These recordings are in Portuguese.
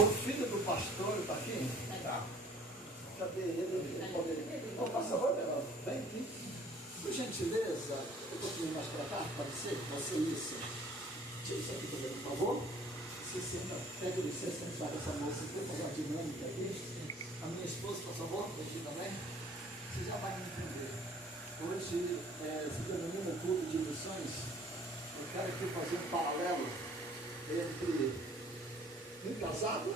O filho do pastor está aqui? Cadê ele? Ô, por favor, vem aqui. Por gentileza, eu estou aqui mais para cá, aparecer, você isso. Tira isso aqui também, por favor. Se senta, pega licença, vamos usar essa moça aqui, fazer uma dinâmica aqui. A minha esposa, por favor, aqui também. Você já vai me entender. Hoje, se denomina culto de missões. Eu quero aqui fazer um paralelo entre um casado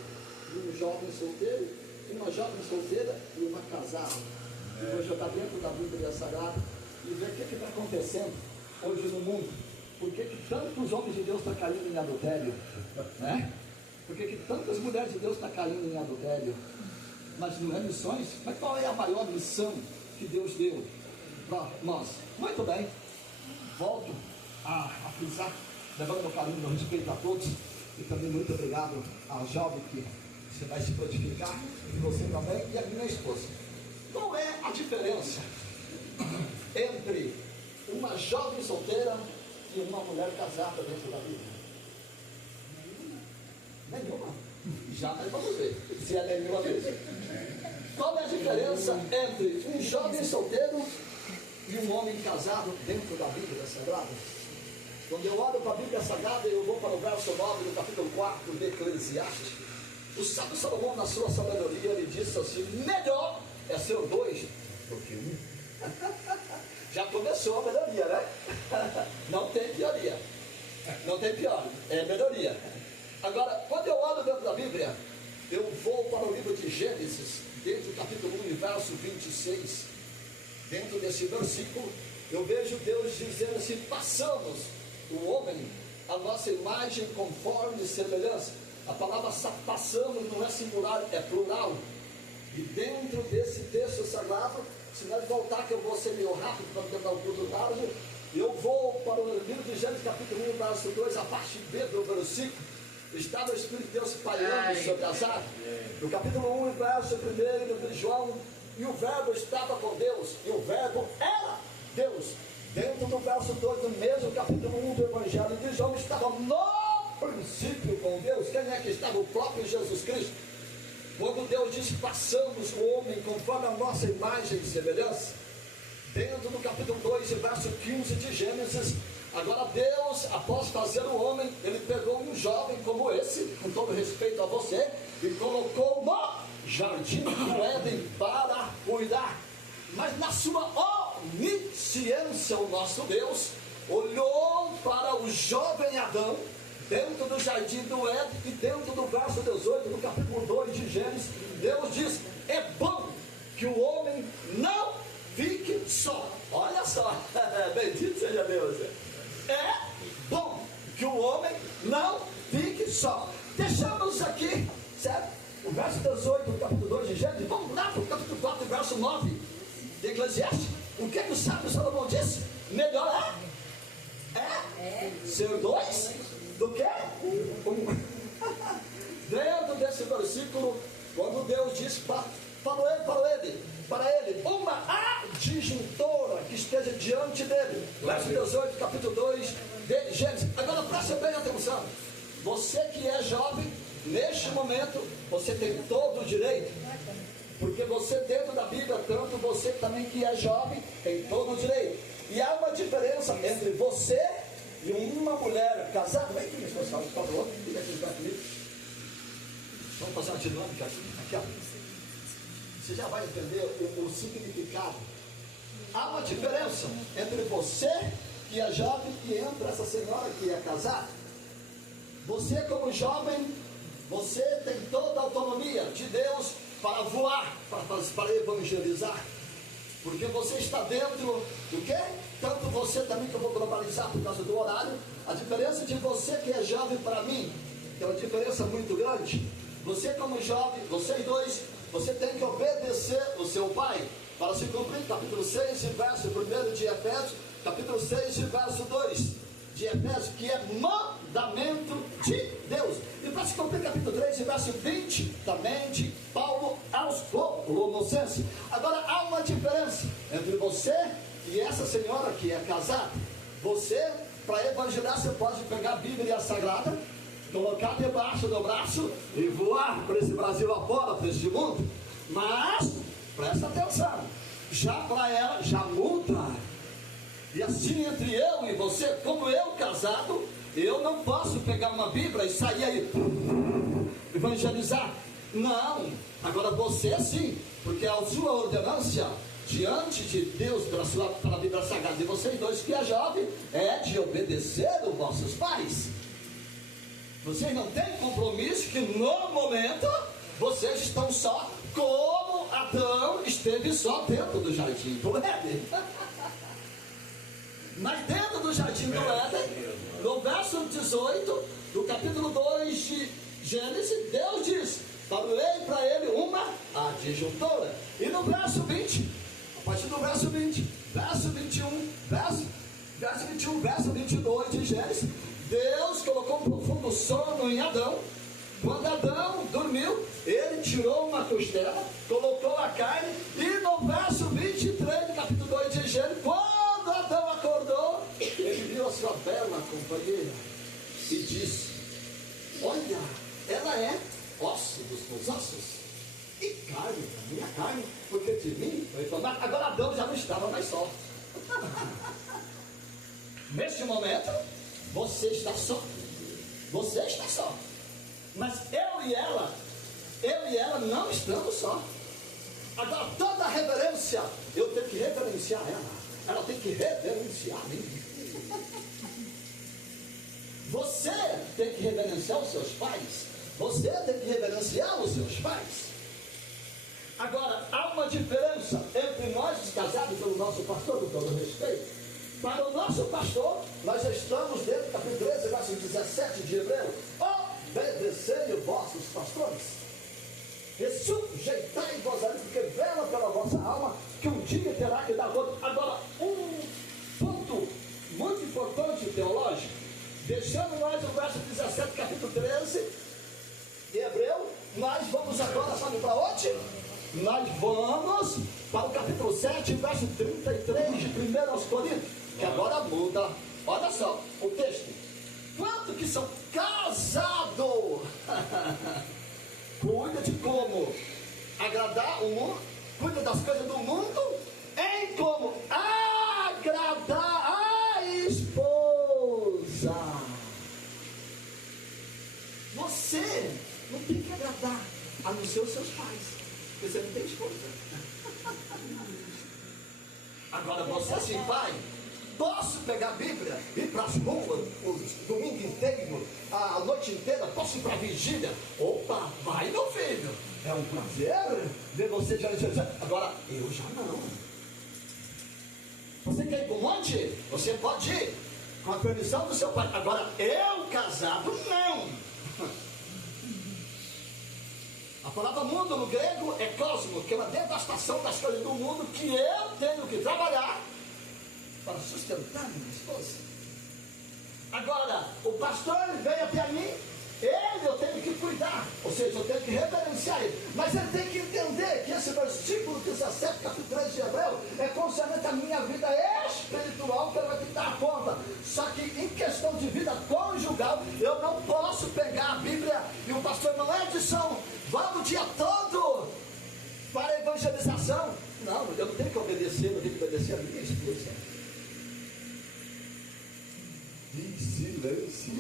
e um jovem solteiro, uma jovem solteira e uma casada. E vou jogar dentro da Bíblia Sagrada e ver o que está acontecendo hoje no mundo. Por que tantos homens de Deus estão caindo em adultério? Né? Por que tantas mulheres de Deus estão caindo em adultério? Mas não é missões? Mas qual é a maior missão que Deus deu para nós? Muito bem, volto a frisar, levando meu carinho, meu respeito a todos, e também muito obrigado ao jovem que você vai se prontificar, e você também, e a minha esposa. Qual é a diferença entre uma jovem solteira e uma mulher casada dentro da Bíblia? Nenhuma. Já vamos ver se é nenhuma mesmo. Qual é a diferença entre um jovem solteiro e um homem casado dentro da Bíblia Sagrada? Quando eu olho para a Bíblia Sagrada, eu vou para o verso 9 do capítulo 4 de Eclesiastes. O sábio Salomão, na sua sabedoria, ele disse assim: melhor é ser dois do que um. Já começou a melhoria, né? Não tem pioria. Não tem pior, é melhoria. Agora, quando eu olho dentro da Bíblia, eu vou para o livro de Gênesis, dentro do capítulo 1, verso 26. Dentro desse versículo, eu vejo Deus dizendo assim: passamos o homem a nossa imagem conforme semelhança. A palavra passamos não é singular, é plural. E dentro desse texto sagrado, se nós voltar, que eu vou ser meio rápido para não dar o curso tarde, eu vou para o livro de Gênesis capítulo 1, verso 2, a parte B do versículo. Estava o Espírito de Deus pairando sobre as águas. No capítulo 1, verso 1 de João, e o verbo estava com Deus, e o verbo era Deus. Dentro do verso 2 do mesmo capítulo 1 do Evangelho de João, estava no princípio com Deus. Quem é que estava? O próprio Jesus Cristo. Quando Deus diz: passamos o homem conforme a nossa imagem e semelhança, dentro do capítulo 2, verso 15 de Gênesis, agora Deus, após fazer o homem, ele pegou um jovem como esse, com todo respeito a você, e colocou no jardim do Éden para cuidar. Mas na sua onisciência, o nosso Deus olhou para o jovem Adão dentro do jardim do Éden, e dentro do verso 18 do capítulo 2 de Gênesis, Deus diz: é bom que o homem não fique só. Olha só, bendito seja Deus. É bom que o homem não fique só. Deixamos aqui, certo? O verso 18 do capítulo 2 de Gênesis. Vamos lá para o capítulo 4, verso 9 de Eclesiastes. O que o sábio Salomão disse? Melhor é ser dois do que um. Dentro desse versículo, quando Deus disse para ele uma adjuntora que esteja diante dele. Verso 18, capítulo 2 de Gênesis. Agora preste bem atenção. Você que é jovem, neste momento, você tem todo o direito. Porque você dentro da Bíblia, tanto você também que é jovem, tem todo o direito. E há uma diferença entre você e uma mulher casada. Vem aqui, minha esposa, por favor. Fica aqui comigo. Vamos fazer uma dinâmica aqui, ó. Você já vai entender o significado. Há uma diferença entre você que é jovem e entre essa senhora que é casada. Você como jovem, você tem toda a autonomia de Deus para voar, para evangelizar. Porque você está dentro do quê? Tanto você também, que eu vou globalizar por causa do horário. A diferença de você que é jovem para mim, tem uma diferença muito grande. Você como jovem, vocês dois, você tem que obedecer o seu pai para se cumprir capítulo 6, verso 1 de Efésios, capítulo 6, verso 2 de Efésios, que é mandamento de Deus. E para se cumprir capítulo 3, verso 20, também de Paulo aos Colossenses. Agora há uma diferença entre você e essa senhora que é casada. Você, para evangelizar, você pode pegar a Bíblia Sagrada, colocar debaixo do braço e voar. para esse Brasil afora, para esse mundo, mas, presta atenção, já para ela, já muda. E assim entre eu e você, como eu casado, eu não posso pegar uma Bíblia e sair aí, evangelizar. Não, agora você sim, porque a sua ordenância diante de Deus, pela Bíblia Sagrada de vocês dois que é jovem, é de obedecer os vossos pais. Vocês não têm compromisso que no momento vocês estão só, como Adão esteve só dentro do jardim do Éden. Mas dentro do jardim do Éden, no verso 18 do capítulo 2 de Gênesis, Deus diz: falei para ele uma adjuntora. E no verso 20, a partir do verso 20, verso 21, verso 21, verso 22 de Gênesis, Deus colocou um profundo sono em Adão. Quando Adão dormiu, ele tirou uma costela, colocou a carne, e no verso 23 do capítulo 2 de Gênesis, quando Adão acordou, ele viu a sua bela companheira e disse: olha, ela é osso dos meus ossos e carne da minha carne, porque de mim foi formado. Agora Adão já não estava mais só. Neste momento, você está só. Você está só. Mas eu e ela não estamos só. Agora toda reverência, eu tenho que reverenciar ela tem que reverenciar a mim. Você tem que reverenciar os seus pais. Você tem que reverenciar os seus pais. Agora, há uma diferença entre nós, os casados pelo nosso pastor, com todo respeito. Para o nosso pastor, nós estamos dentro do capítulo 13, verso 17 de Hebreu. Obedecei os vossos pastores. E sujeitai-vos a eles, porque vela pela vossa alma, que um dia terá que dar conta. Agora, um ponto muito importante teológico, deixando nós o verso 17, capítulo 13, de Hebreu, nós vamos agora, sabe para onde? Nós vamos para o capítulo 7, verso 33 de 1 aos Coríntios, que agora muda. Olha só o texto. Quanto que são casados? Cuida de como agradar o mundo, cuida das coisas do mundo, em como agradar a esposa. Você não tem que agradar a não ser os seus pais, porque você não tem esposa. Agora você assim, pai, posso pegar a Bíblia, ir para as ruas o domingo inteiro, a noite inteira, posso ir para a vigília? Opa, vai meu filho, é um prazer ver você já. Agora, eu já não. Você quer ir para o monte? Você pode ir, com a permissão do seu pai. Agora, eu casado, não. A palavra mundo no grego é cosmo, que é uma devastação das coisas do mundo que eu tenho que trabalhar para sustentar minha esposa. Agora, o pastor veio até mim, eu tenho que cuidar, ou seja, eu tenho que reverenciar ele, mas ele tem que entender que esse versículo 17, capítulo 3 de Hebreu, é concernente à minha vida espiritual, que ele vai ter que dar conta. Só que em questão de vida conjugal, eu não posso pegar a Bíblia e o pastor não é edição, vamos o dia todo para a evangelização. Não, eu não tenho que obedecer, eu tenho que obedecer a minha esposa. Silêncio.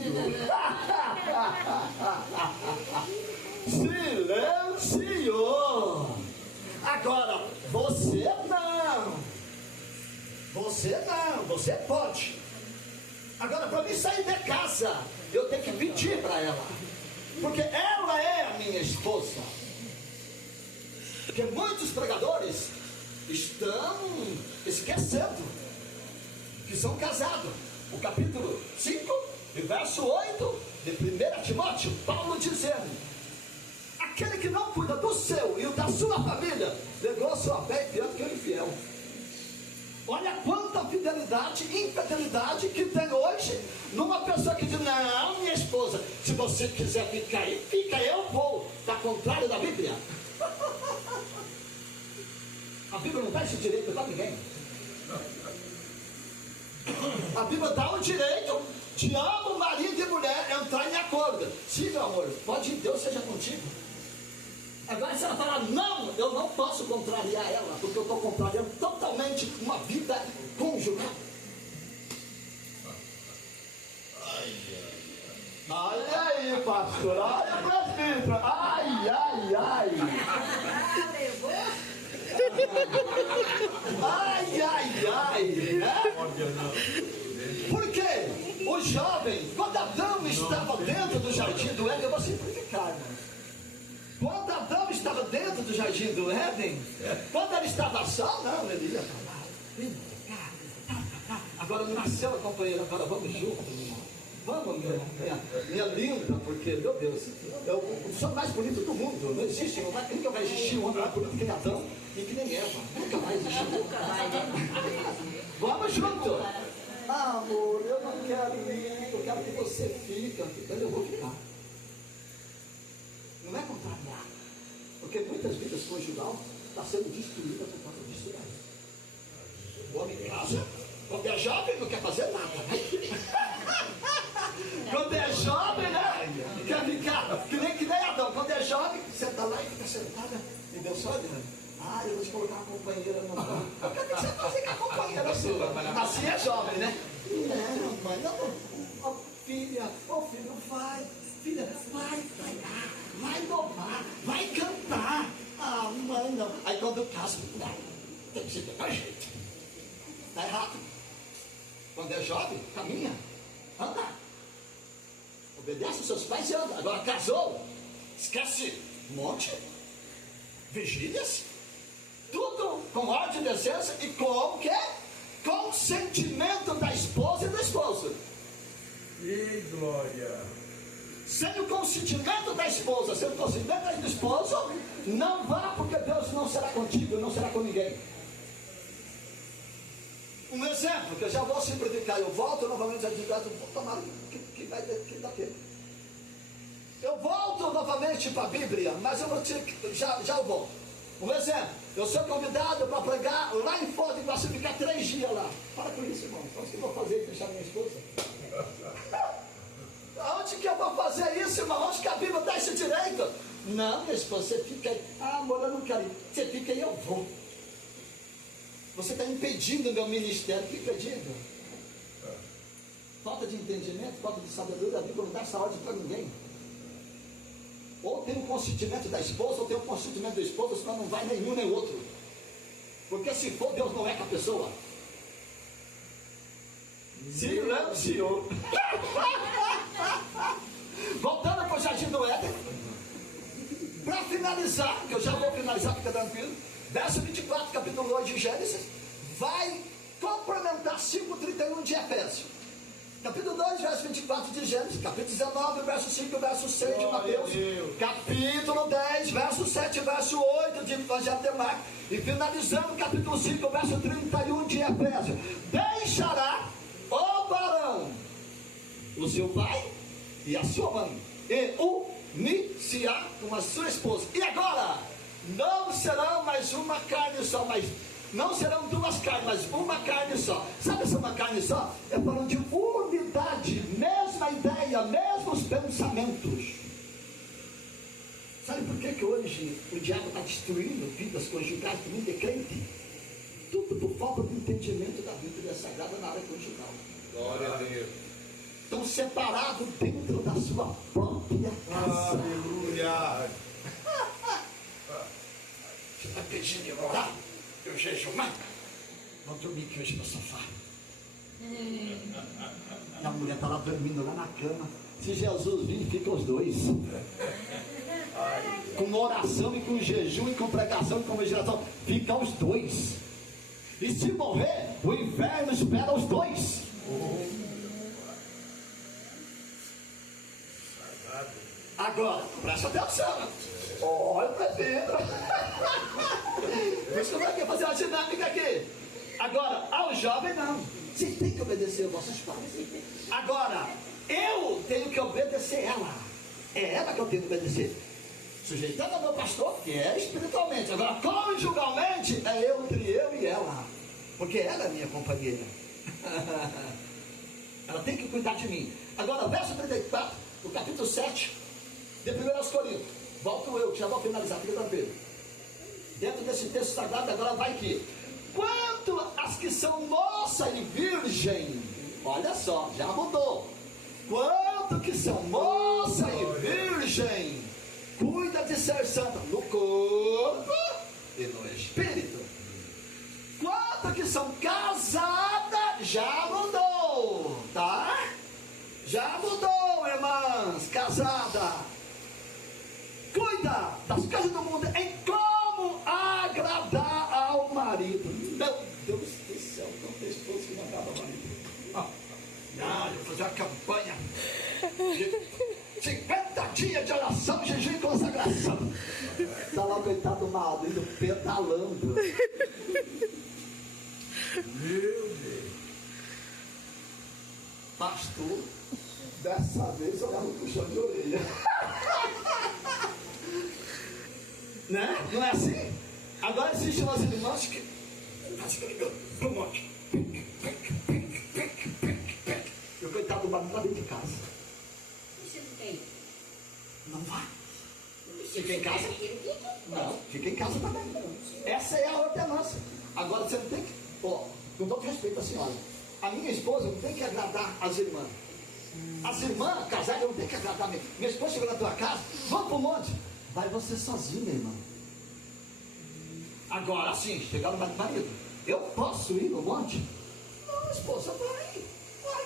Silêncio. Agora, você não. Você pode. Agora, para mim sair de casa, eu tenho que pedir para ela, porque ela é a minha esposa. Porque muitos pregadores estão esquecendo que são casados. O capítulo 5, e verso 8 de 1 Timóteo, Paulo dizendo: aquele que não cuida do seu e da sua família, levou a sua fé pior que o infiel. Olha quanta fidelidade e infidelidade que tem hoje numa pessoa que diz: não, minha esposa, se você quiser ficar aí, fica, eu vou. Está contrário da Bíblia. A Bíblia não dá esse direito para ninguém. A Bíblia dá o direito de ambos, marido e mulher, entrar em acordo. Sim, meu amor, pode ir, Deus seja contigo. se ela falar, não, eu não posso contrariar ela, porque eu estou contrariando totalmente uma vida conjugal. Ai, aí, pastor, ai, presbítero, ai, ai, ai. Ai, ai, ai, né? Por quê? O jovem, quando Adão estava dentro do jardim do Éden, eu vou simplificar, irmãos. Quando Adão estava dentro do jardim do Éden, quando ele estava só, não, ele ia falar. Agora nasceu a companheira, agora vamos juntos, irmão. Vamos, minha linda, porque, meu Deus, eu sou o mais bonito do mundo. Não existe, nunca vai existir um homem mais bonito que Adão e que nem Eva. Nunca vai existir. Vamos junto. Ah, amor, eu não quero ir, eu quero que você fique. Então eu vou ficar. Não é contrariar. Porque muitas vidas conjugal estão sendo destruídas por causa disso daí. O homem casa, quando é jovem não quer fazer nada, né? Quando é jovem, né? Quer ficar, que nem Adão. Quando é jovem, senta lá e fica sentada. E Deus só olha, ah, eu vou te colocar uma companheira no banco. O que você vai fazer com a companheira sua? Assim é jovem, né? Não, mãe, não. Filha, filho, vai. Filha, vai pregar, vai louvar, vai cantar. Ah, mãe, não. Aí quando casa, não, tem que ser de jeito. Está errado. Quando é jovem, caminha, anda. Obedece aos seus pais e anda. Agora casou, esquece monte, vigílias, tudo com ordem de decência e com o quê? Consentimento da esposa e do esposo. E glória. Sem o consentimento da esposa, sem o consentimento do esposo, não vá, porque Deus não será contigo, não será com ninguém. Um exemplo, que eu já vou simplificar, eu volto novamente a dizer, vou tomar que vai dar tempo. Eu volto novamente para a Bíblia, mas eu vou já eu volto. Um exemplo, eu sou convidado para pregar lá em Foz do Iguaçu, ficar 3 dias lá. Para com isso, irmão, o que eu vou fazer? Deixar minha esposa? Onde que eu vou fazer isso, irmão? Onde que a Bíblia dá esse direito? Não, minha esposa, você fica aí. Ah, amor, eu não quero ir. Você fica aí, eu vou. Você está impedindo o meu ministério. Que impedindo? Falta de entendimento, falta de sabedoria. A Bíblia não dá essa ordem para ninguém. Ou tem o consentimento da esposa, ou tem o consentimento do esposo, senão não vai nenhum nem outro. Porque se for, Deus não é com a pessoa. Se não, senhor. Voltando para o jardim do Éden. Para finalizar, que eu já vou finalizar, fica tranquilo. Verso 24, capítulo 8 de Gênesis, vai complementar 5:31 de Efésios. Capítulo 2, verso 24 de Gênesis, capítulo 19, verso 5, verso 6 de Mateus, capítulo 10, verso 7, verso 8 de Evangelho de Marcos, e finalizando capítulo 5, verso 31 de Efésios. Deixará o varão o seu pai e a sua mãe, e unir-se-á com a sua esposa. E agora? Não serão mais uma carne só, mas não serão 2 carnes, mas uma carne só. Sabe essa uma carne só? É falando de unidade, mesma ideia, mesmos pensamentos. Sabe por que hoje o diabo está destruindo vidas conjugais de muito crente? Tudo por falta de entendimento da Bíblia Sagrada na área conjugal. Glória a Deus. Estão separados dentro da sua própria casa. Aleluia. Você está pedindo eu orar? Eu jejumar? Vou dormir aqui hoje no sofá. E a mulher está lá dormindo lá na cama. Se Jesus vir, ficam os dois. Com oração e com jejum e com pregação e com meditação, ficam os dois. E se morrer, o inferno espera os dois. Agora, presta atenção. Olha para dentro. Mas como é que é fazer uma dinâmica aqui? Agora, ao jovem não. Vocês têm que obedecer aos vossos pais. Agora, eu tenho que obedecer ela. É ela que eu tenho que obedecer. Sujeitando ao meu pastor, que é espiritualmente. Agora, conjugalmente, é entre eu e ela. Porque ela é minha companheira. Ela tem que cuidar de mim. Agora, verso 34, do capítulo 7 de 1 Coríntios. volto eu, que já vou finalizar, fica tranquilo. Dentro desse texto sagrado, agora vai que, quanto às que são moça e virgem, olha só, já mudou. Quanto que são moça e virgem, cuida de ser santa no corpo e no espírito. Quanto que são casadas, já mudou, tá? Já mudou, irmãs, casada. Cuida das coisas do mundo em como agradar ao marido. Meu Deus do céu, não tem esposo que não agrada ao marido. Não, eu vou fazer uma campanha de 50 dias de oração, jejum e consagração. Está lá o coitado do marido pedalando. Meu Deus. Pastor, dessa vez eu olhava um puxão de orelha. Né? Não é assim? Agora existem umas irmãs que e o coitado do marido lá dentro de casa. Você não tem? Não vai. Fica em casa? Não, fica em casa também. Essa é a ordenança. Agora você não tem que. Ó, com todo respeito à senhora, a minha esposa não tem que agradar as irmãs. As irmãs casadas não tem que agradar mesmo. Minha esposa chegou na tua casa, vamos pro monte. Vai você sozinha, irmão. Agora sim, chegar no marido, eu posso ir no monte? Não, esposa, vai,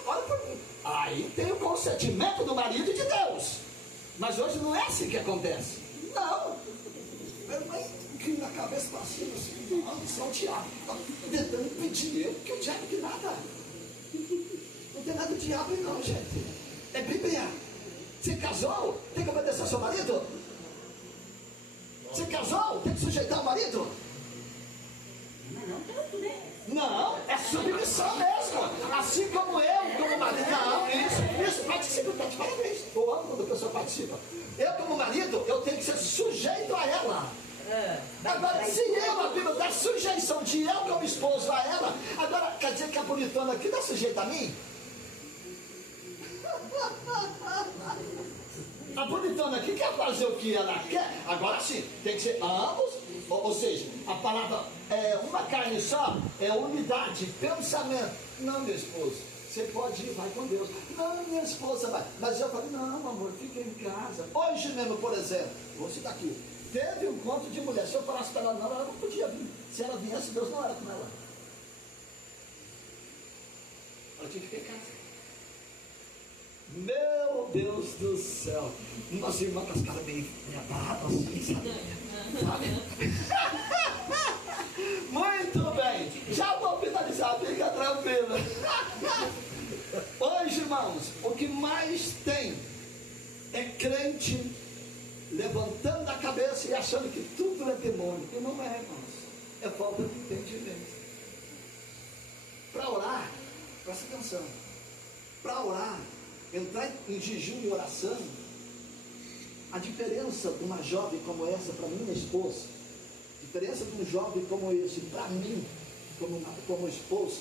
olha por mim. Aí tem o consentimento do marido e de Deus. Mas hoje não é assim que acontece. Não. Minha mãe que na cabeça para cima, assim, não, São Tiago, tentando pedir eu, porque o diabo que nada. Não tem nada do diabo não, gente. É Bíblia. Você casou, tem que obedecer ao seu marido? Você casou, tem que sujeitar o marido? Mas não tanto, né? Não, é submissão mesmo. Assim como eu, como marido. Não, isso, participa, tá de parabéns. Eu amo quando a pessoa participa. Eu, como marido, eu tenho que ser sujeito a ela. Agora, se eu, a Bíblia dá sujeição de eu como esposo a ela, agora quer dizer que a bonitona aqui dá sujeita a mim? A bonitona aqui quer fazer o que ela quer. Agora sim, tem que ser ambos. Ou seja, a palavra é uma carne só, é unidade, pensamento. Não, meu esposo, você pode ir, vai com Deus. Não, minha esposa vai. Mas eu falei, não, amor, fica em casa. Hoje mesmo, por exemplo, vou citar aqui. Teve um encontro de mulher. Se eu falasse para ela não, ela não podia vir. Se ela viesse, Deus não era com ela. Ela tinha que ficar em casa. Meu Deus do céu. Umas irmãs com as caras bem abarradas assim, sabe? Muito bem. Já vou finalizar, fica tranquilo. Hoje, irmãos, o que mais tem é crente levantando a cabeça e achando que tudo é demônio. E não é, irmãos. É falta de entendimento. Para orar, presta atenção. Para orar, entrar em jejum e oração, a diferença de uma jovem como essa para minha esposa, a diferença de um jovem como esse para mim, como esposo,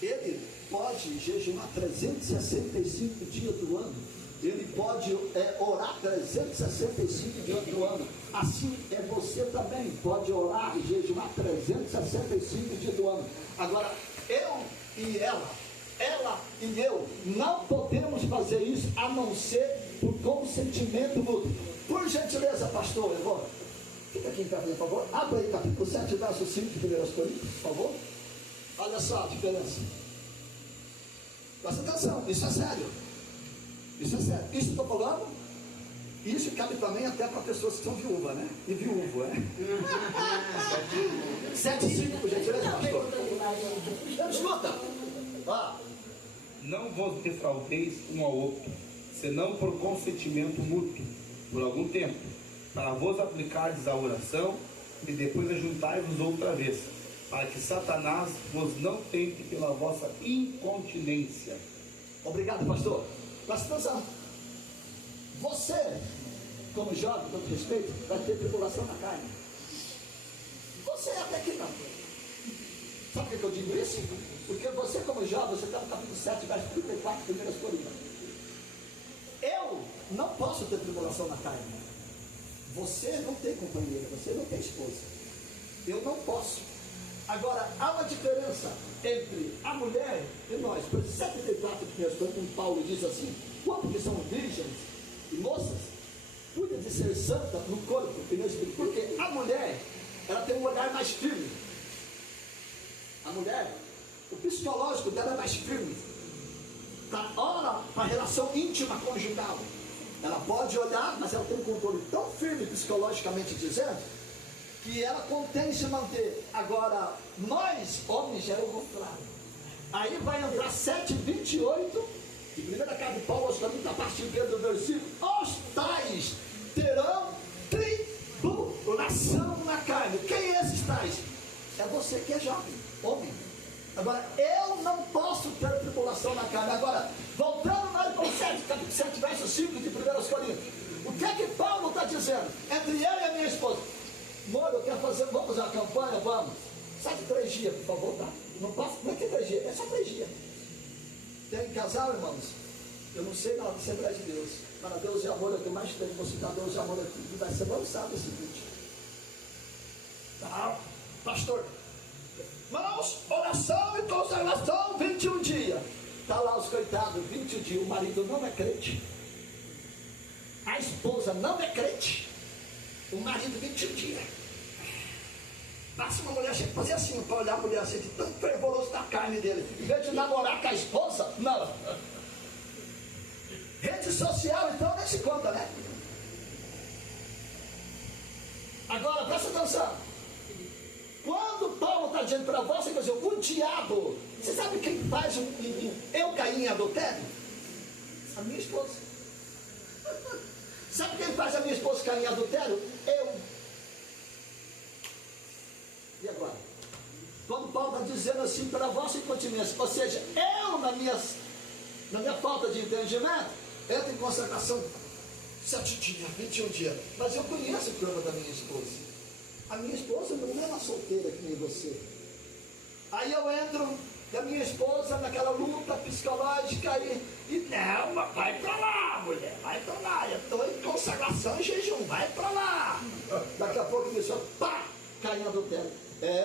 ele pode jejuar 365 dias do ano, ele pode orar 365 dias do ano, assim é você também, pode orar e jejuar 365 dias do ano. Agora, eu e ela e eu não podemos fazer isso a não ser por consentimento mútuo. Por gentileza, pastor, eu vou. Fica aqui em pé, por favor. Abra aí capítulo 7, verso 5 de 1 Coríntios, por favor. Olha só a diferença. Presta atenção, isso é sério. Isso é sério. Isso estou falando, isso cabe também até para pessoas que são viúvas, né? E viúvo, né? 7,5, por gentileza, pastor. Escuta. Não vos defraudeis um ao outro, senão por consentimento mútuo, por algum tempo, para vos aplicardes à oração e depois ajuntai-vos outra vez, para que Satanás vos não tente pela vossa incontinência. Obrigado, pastor. Presta atenção. Você, como jovem, com todo respeito, vai ter tribulação na carne. Você até que não. Sabe por que eu digo isso? Porque você, como jovem, você está no capítulo 7, verso 34, 1 Coríntios. Eu não posso ter tribulação na carne. Você não tem companheira, você não tem esposa. Eu não posso. Agora, há uma diferença entre a mulher e nós. Por 74 primeiros, quando Paulo diz assim, quanto que são virgens e moças, cuida de ser santa no corpo e no espírito. Porque a mulher, ela tem um olhar mais firme. A mulher, o psicológico dela é mais firme. Olha para a relação íntima conjugal. Ela pode olhar, mas ela tem um controle tão firme psicologicamente dizendo, que ela contém se manter. Agora, nós, homens, já é o contrário. Aí vai entrar 7:28, de primeira carta de Paulo aos Coríntios, a partir do versículo, os tais terão tribulação na carne. Quem é esses tais? É você que é jovem, homem. Agora, eu não posso ter tribulação na carne. Agora, voltando lá para o 7, capítulo 7, verso 5 de 1 Coríntios. O que é que Paulo está dizendo? Entre ele e a minha esposa. Amor, eu quero fazer, vamos fazer uma campanha, vamos. Só de 3 dias, por favor, tá? Não posso, não é que 3 dias, é só 3 dias. Tem casal, irmãos? Eu não sei na Assembleia de Deus. Para Deus e amor, eu tenho mais tempo, vou citar Deus e amor aqui. E vai ser lançado esse vídeo. Tá, pastor. Irmãos, oração e consagração, 21 dias. Está lá os coitados, 21 dias. O marido não é crente. A esposa não é crente. O marido 21 dias. Passa uma mulher, chega a fazer assim, para olhar a mulher assim, de tão fervoroso da carne dele. Em vez de namorar com a esposa, não. Rede social, então, nem se conta, né? Agora, presta atenção. Quando Paulo está dizendo para você, quer dizer, o diabo, você sabe quem faz eu cair em adultério? A minha esposa. Sabe quem faz a minha esposa cair em adultério? Eu. E agora? Quando Paulo está dizendo assim para a vossa incontinência, ou seja, eu na minha falta de entendimento, entro em consagração 7 dias, 21 dias. Mas eu conheço o problema da minha esposa. A minha esposa não é uma solteira que nem você. Aí eu entro da minha esposa naquela luta psicológica e não, vai para lá, mulher, vai para lá. Eu estou em consagração e jejum, vai para lá. Daqui a pouco me chama, pá, cai em adultério.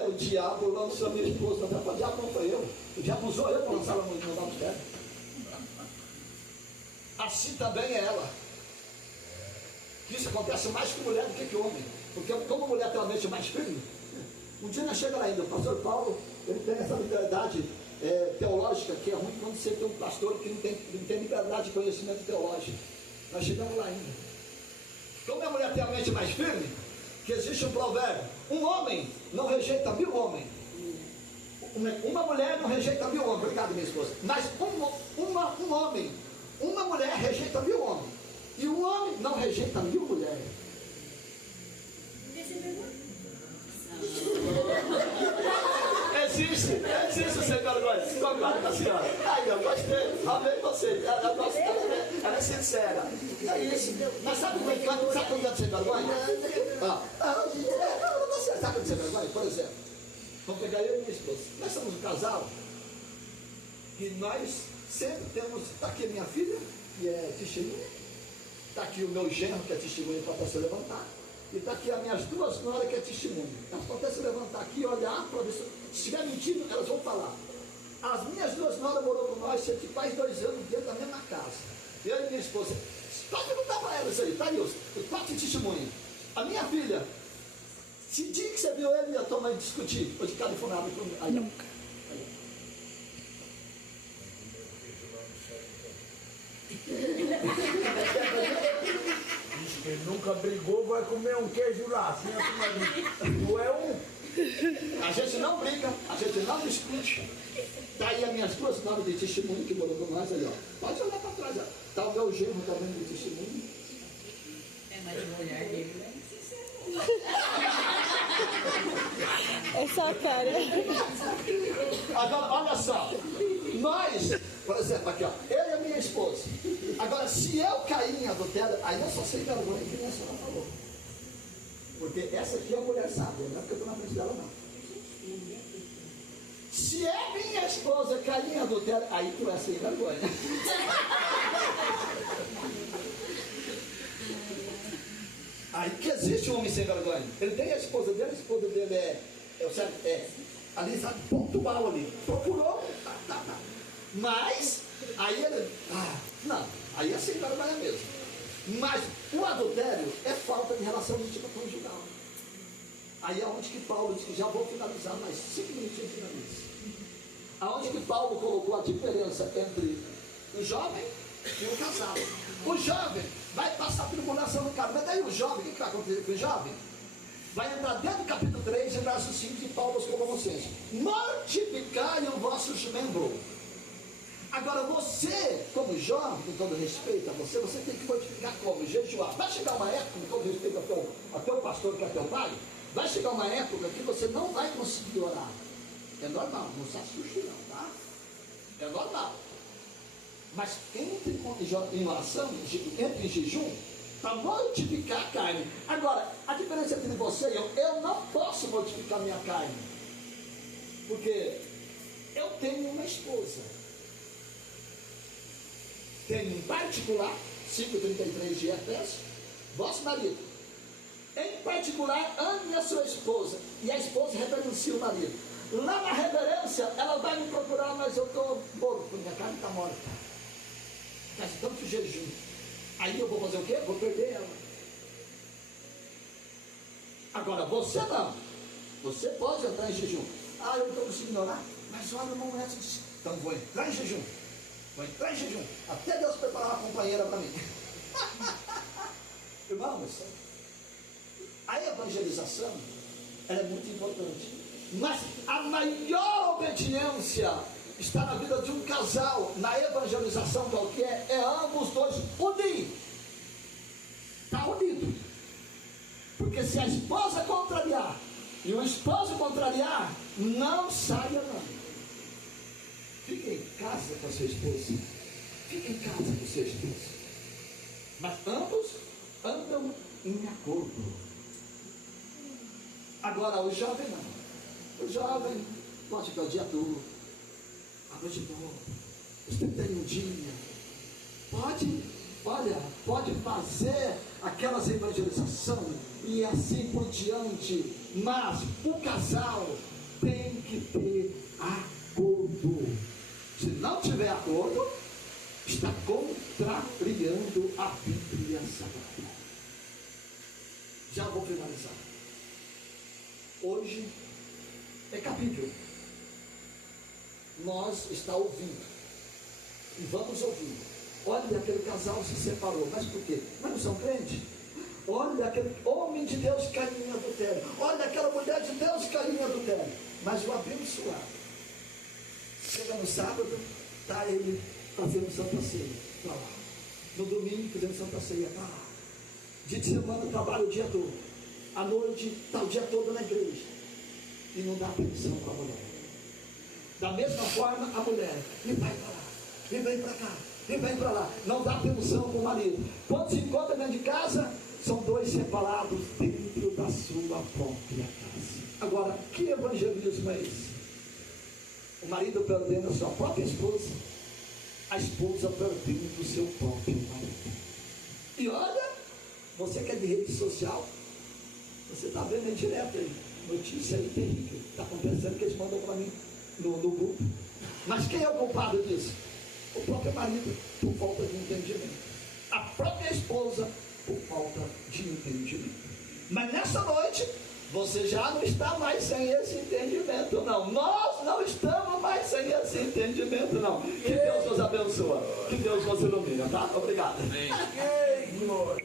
O diabo lançou a minha esposa. O diabo não foi eu. O diabo usou eu para lançar ela no adultério. Assim também é ela. Isso acontece mais com mulher do que homem. Porque como a mulher tem uma mente mais firme, um dia nós chegamos lá ainda, o pastor Paulo, ele tem essa liberdade teológica, que é ruim quando você tem um pastor que não tem liberdade de conhecimento teológico. Nós chegamos lá ainda. Como a mulher tem a mente mais firme, que existe um provérbio, um homem não rejeita 1000 homens. Uma mulher não rejeita 1000 homens, obrigado minha esposa. Mas um homem, uma mulher rejeita 1000 homens. E um homem não rejeita 1000 mulheres. Existe, senhora Góis. Concordo com a senhora. Aí, eu gostei. Amei você. Ela é sincera. É isso. Mas sabe quando é senhora Góis? Sabe quando você vergonha? Por exemplo, vamos pegar eu e minha esposa. Nós somos um casal e nós sempre temos. Está aqui a minha filha, que é testemunha. Está aqui o meu genro, que é testemunha, para até se levantar. E está aqui as minhas 2 noras, que é testemunha. Elas podem se levantar aqui e olhar para ver se estiver mentindo, elas vão falar. As minhas 2 noras moram com nós, que faz 2 anos dentro da mesma casa. Eu e minha esposa. Pode perguntar para elas aí, tá, Nilson? 4 testemunhas. A minha filha, se dia que você viu ele e a tua mãe discutir, ou de californado com aí. Nunca. Ele nunca brigou, vai comer um queijo lá. Tu é um. A gente não briga, a gente não discute. Está aí as minhas 2 noras de testemunho que moram com nós ali, ó. Pode olhar para trás, ó. Está o meu genro também de testemunho. É mais a mulher dele, né? É só a cara. Agora, olha só. Nós, por exemplo, aqui, ó. Eu e a minha esposa. Agora, se eu cair em adultério, aí eu só sei vergonha que nem a senhora falou. Porque essa aqui é a mulher sábia, não é porque eu estou na frente dela, não. Se é minha esposa cair em adultério, aí tu é sem vergonha. Aí que existe um homem sem vergonha. Ele tem a esposa dele ali, sabe, pontual ali. Procurou, tá. Mas, aí ele, não, aí é sem vergonha mesmo. Mas o adultério é falta de relação íntima conjugal. Aí é onde que Paulo diz que já vou finalizar, mais 5 minutinhos e finalizo. Aonde que Paulo colocou a diferença entre o jovem e o casado. O jovem vai passar tribulação no caminho. Mas daí o jovem, o que vai acontecer com o jovem? Vai entrar dentro do capítulo 3, verso 5 de Paulo aos Colossenses. Mortificai os vossos membros. Agora você, como jovem, com todo respeito a você, você tem que mortificar como? Jejuar. Vai chegar uma época, com todo respeito ao teu pastor que é teu pai, vai chegar uma época que você não vai conseguir orar. É normal, não se assuste não, tá? É normal. Mas entre em oração, entre em jejum, para mortificar a carne. Agora, a diferença entre você e eu não posso mortificar minha carne. Porque eu tenho uma esposa. Tenho em particular, 5:33 de Efésios, vosso marido. Em particular, ame a sua esposa. E a esposa reverencia o marido. Lá na reverência, ela vai me procurar, mas eu estou morto, minha carne está morta. Faz tanto jejum. Aí eu vou fazer o quê? Vou perder ela. Agora, você não. Você pode entrar em jejum. Eu não estou conseguindo orar, mas olha, irmão, então vou entrar em jejum. Vou entrar em jejum. Até Deus preparar uma companheira para mim. Irmãos, a evangelização ela é muito importante. Mas a maior obediência está na vida de um casal. Na evangelização, qual que é? É ambos dois unir. Está unido. Porque se a esposa contrariar e o esposo contrariar, não saia não. Fique em casa com a sua esposa. Fique em casa com o seu esposo. Mas ambos andam em acordo. Agora o jovem não. O jovem pode ficar o dia todo, a noite toda, você tem um dia, pode fazer aquelas evangelizações e assim por diante, mas o casal tem que ter acordo. Se não tiver acordo, está contrariando a Bíblia Sagrada. Já vou finalizar. Hoje é capítulo. Nós está ouvindo. E vamos ouvir. Olha, aquele casal se separou. Mas por quê? Mas não são crentes? Olha, aquele homem de Deus caiu em adultério. Olha, aquela mulher de Deus caiu em adultério. Mas o abençoado, chega no sábado, está ele fazendo Santa Ceia para lá. No domingo, fazendo Santa Ceia para lá. Dia de semana, trabalha o dia todo. À noite, está o dia todo na igreja. E não dá atenção para a mulher. Da mesma forma, a mulher, e vai para lá, e vem para cá, e vem para lá. Não dá atenção para o marido. Quando se encontra dentro de casa, são dois separados dentro da sua própria casa. Agora, que evangelismo é esse? O marido perdendo a sua própria esposa, a esposa perdendo o seu próprio marido. E olha, você que é de rede social, você está vendo aí direto aí, notícia aí terrível, está acontecendo que eles mandam para mim no grupo. Mas quem é o culpado disso? O próprio marido, por falta de entendimento. A própria esposa, por falta de entendimento. Mas nessa noite, você já não está mais sem esse entendimento, não. Nós não estamos mais sem esse entendimento, não. Que Deus nos abençoe. Que Deus nos ilumine, tá? Obrigado. Ei, glória.